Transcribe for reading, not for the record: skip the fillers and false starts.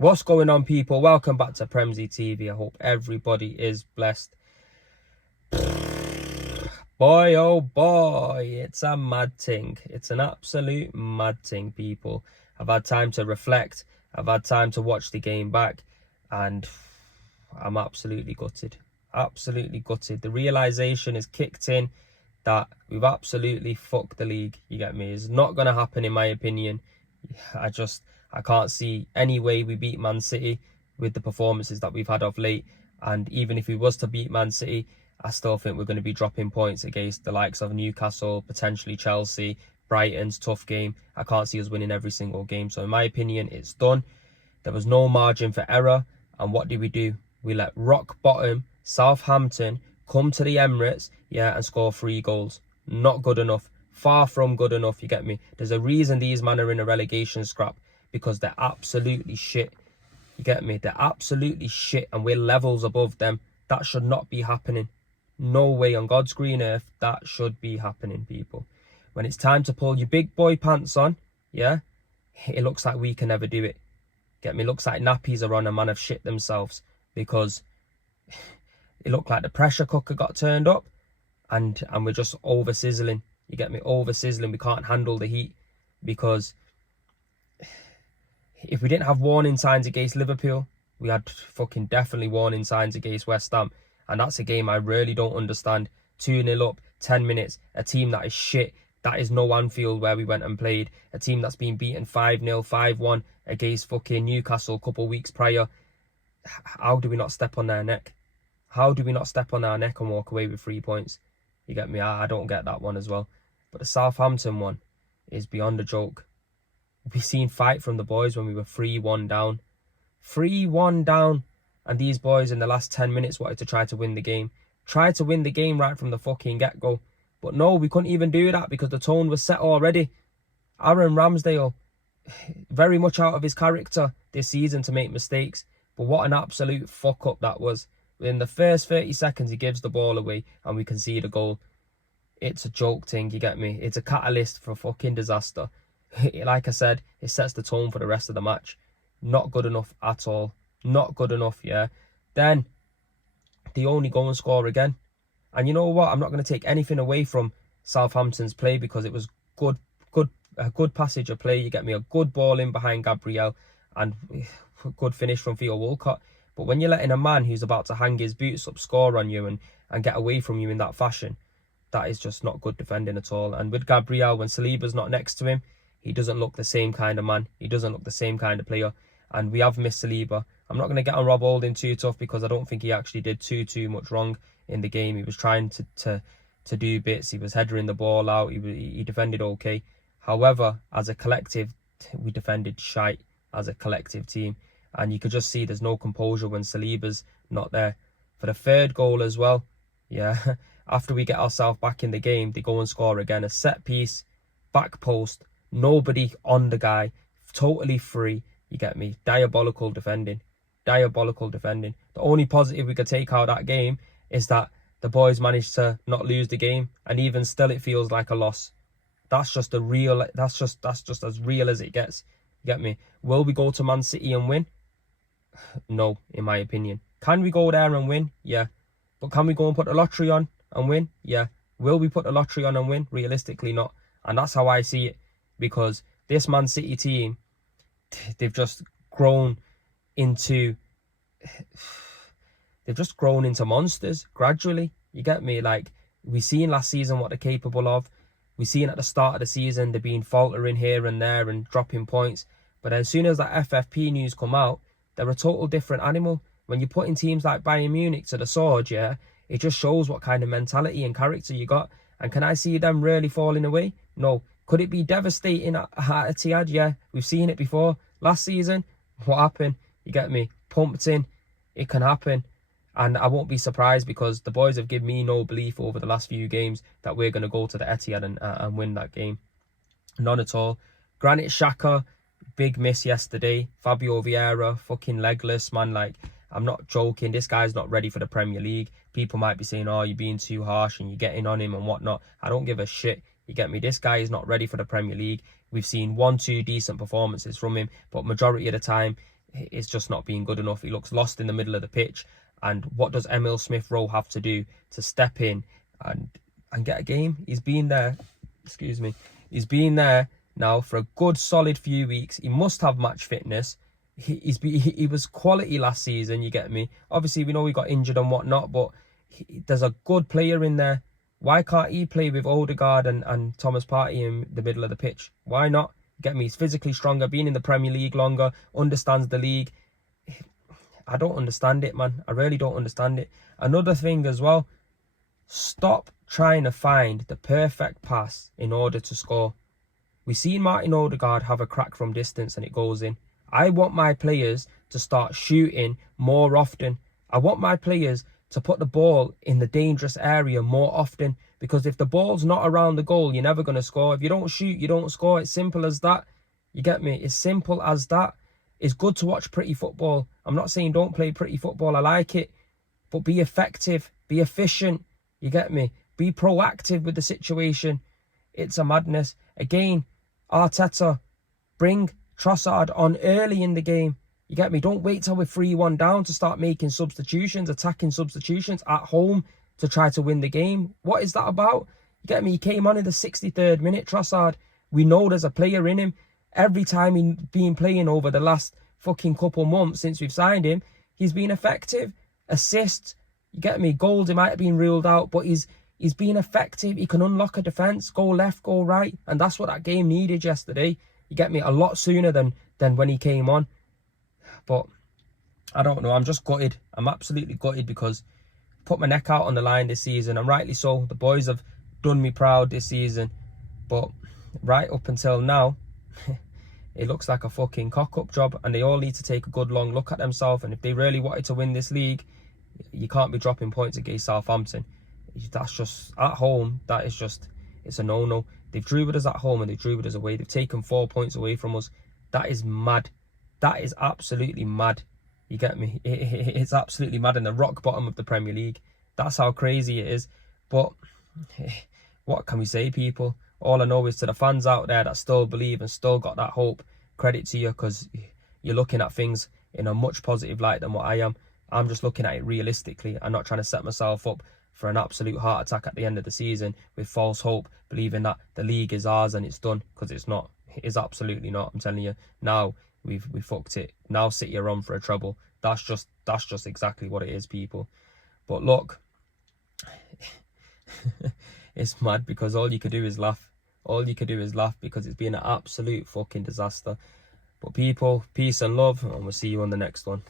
What's going on, people? Welcome back to Premzy TV. I hope everybody is blessed. Boy, oh boy, it's a mad thing. It's an absolute mad thing, people. I've had time to reflect. I've had time to watch the game back, and I'm absolutely gutted. Absolutely gutted. The realization is kicked in that we've absolutely fucked the league. You get me? It's not going to happen, in my opinion. I can't see any way we beat Man City with the performances that we've had of late. And even if we was to beat Man City, I still think we're going to be dropping points against the likes of Newcastle, potentially Chelsea, Brighton's tough game. I can't see us winning every single game. So in my opinion, it's done. There was no margin for error. And what did we do? We let rock bottom Southampton come to the Emirates, and score 3 goals. Not good enough. Far from good enough, you get me? There's a reason these men are in a relegation scrap, because they're absolutely shit. You get me? They're absolutely shit, and we're levels above them. That should not be happening. No way on God's green earth that should be happening, people. When it's time to pull your big boy pants on, it looks like we can never do it. Get me? Looks like nappies are on and man have shit themselves, because it looked like the pressure cooker got turned up and we're just over sizzling. You get me? Over sizzling. We can't handle the heat, because if we didn't have warning signs against Liverpool, we had fucking definitely warning signs against West Ham. And that's a game I really don't understand. 2-0 up, 10 minutes, a team that is shit. That is no Anfield where we went and played. A team that's been beaten 5-0, 5-1 against fucking Newcastle a couple of weeks prior. How do we not step on their neck? How do we not step on our neck and walk away with 3 points? You get me? I don't get that one as well. But the Southampton one is beyond a joke. We seen fight from the boys when we were 3-1 down. 3-1 down. And these boys in the last 10 minutes wanted to try to win the game. Tried to win the game right from the fucking get-go. But no, we couldn't even do that because the tone was set already. Aaron Ramsdale, very much out of his character this season to make mistakes. But what an absolute fuck-up that was. In the first 30 seconds, he gives the ball away and we concede a goal. It's a joke thing, you get me? It's a catalyst for fucking disaster. Like I said, it sets the tone for the rest of the match. Not good enough at all. Not good enough, Then, they only go and score again. And you know what? I'm not going to take anything away from Southampton's play, because it was a good passage of play. You get me? A good ball in behind Gabriel and good finish from Theo Walcott. But when you're letting a man who's about to hang his boots up score on you and get away from you in that fashion, that is just not good defending at all. And with Gabriel, when Saliba's not next to him, he doesn't look the same kind of man. He doesn't look the same kind of player. And we have missed Saliba. I'm not going to get on Rob Holding too tough, because I don't think he actually did too much wrong in the game. He was trying to do bits. He was headering the ball out. He defended okay. However, as a collective, we defended shite as a collective team. And you could just see there's no composure when Saliba's not there. For the third goal as well, after we get ourselves back in the game, they go and score again. A set piece, back post, nobody on the guy, totally free. You get me? Diabolical defending. Diabolical defending. The only positive we could take out of that game is that the boys managed to not lose the game, and even still it feels like a loss. That's just as real as it gets. You get me? Will we go to Man City and win? No, in my opinion. Can we go there and win? Yeah. But can we go and put the lottery on and win? Yeah. Will we put the lottery on and win? Realistically, not. And that's how I see it. Because this Man City team, they've just grown into monsters gradually. You get me? Like, we seen last season what they're capable of. We seen at the start of the season they've been faltering here and there and dropping points. But as soon as that FFP news come out, they're a total different animal. When you're putting teams like Bayern Munich to the sword, it just shows what kind of mentality and character you got. And can I see them really falling away? No. Could it be devastating at Etihad? Yeah, we've seen it before. Last season, what happened? You get me? Pumped in. It can happen. And I won't be surprised, because the boys have given me no belief over the last few games that we're going to go to the Etihad and win that game. None at all. Granit Xhaka, big miss yesterday. Fabio Vieira, fucking legless, man. Like, I'm not joking. This guy's not ready for the Premier League. People might be saying, oh, you're being too harsh and you're getting on him and whatnot. I don't give a shit. You get me? This guy is not ready for the Premier League. We've seen 1-2 decent performances from him, but majority of the time, it's just not being good enough. He looks lost in the middle of the pitch. And what does Emil Smith-Rowe have to do to step in and get a game? He's been there, excuse me, he's been there now for a good solid few weeks. He must have match fitness. He was quality last season, you get me? Obviously, we know he got injured and whatnot, but there's a good player in there. Why can't he play with Odegaard and Thomas Partey in the middle of the pitch? Why not? Get me? He's physically stronger, been in the Premier League longer, understands the league. I don't understand it, man. I really don't understand it. Another thing as well, stop trying to find the perfect pass in order to score. We've seen Martin Odegaard have a crack from distance and it goes in. I want my players to start shooting more often. I want my players to put the ball in the dangerous area more often, because if the ball's not around the goal, you're never going to score. If you don't shoot, you don't score. It's simple as that. You get me? It's simple as that. It's good to watch pretty football. I'm not saying don't play pretty football. I like it. But be effective. Be efficient. You get me? Be proactive with the situation. It's a madness. Again, Arteta, bring Trossard on early in the game. You get me? Don't wait till we're 3-1 down to start making substitutions, attacking substitutions at home to try to win the game. What is that about? You get me? He came on in the 63rd minute, Trossard. We know there's a player in him. Every time he's been playing over the last fucking couple months since we've signed him, he's been effective. Assists, you get me? Goals, he might have been ruled out, but he's been effective. He can unlock a defence, go left, go right. And that's what that game needed yesterday. You get me? A lot sooner than when he came on. But I don't know. I'm just gutted. I'm absolutely gutted because I put my neck out on the line this season, and rightly so. The boys have done me proud this season. But right up until now, it looks like a fucking cock-up job, and they all need to take a good long look at themselves. And if they really wanted to win this league, you can't be dropping points against Southampton. That's just, at home, that is just, it's a no-no. They've drew with us at home and they drew with us away. They've taken 4 points away from us. That is mad. That is absolutely mad. You get me? It's absolutely mad in the rock bottom of the Premier League. That's how crazy it is. But what can we say, people? All I know is to the fans out there that still believe and still got that hope, credit to you, because you're looking at things in a much positive light than what I am. I'm just looking at it realistically and not trying to set myself up for an absolute heart attack at the end of the season with false hope, believing that the league is ours and it's done, because it's not. It is absolutely not. I'm telling you. Now we fucked it. Now City are on for a treble. That's just exactly what it is, people. But look, it's mad because all you could do is laugh. All you could do is laugh because it's been an absolute fucking disaster. But people, peace and love, and we'll see you on the next one.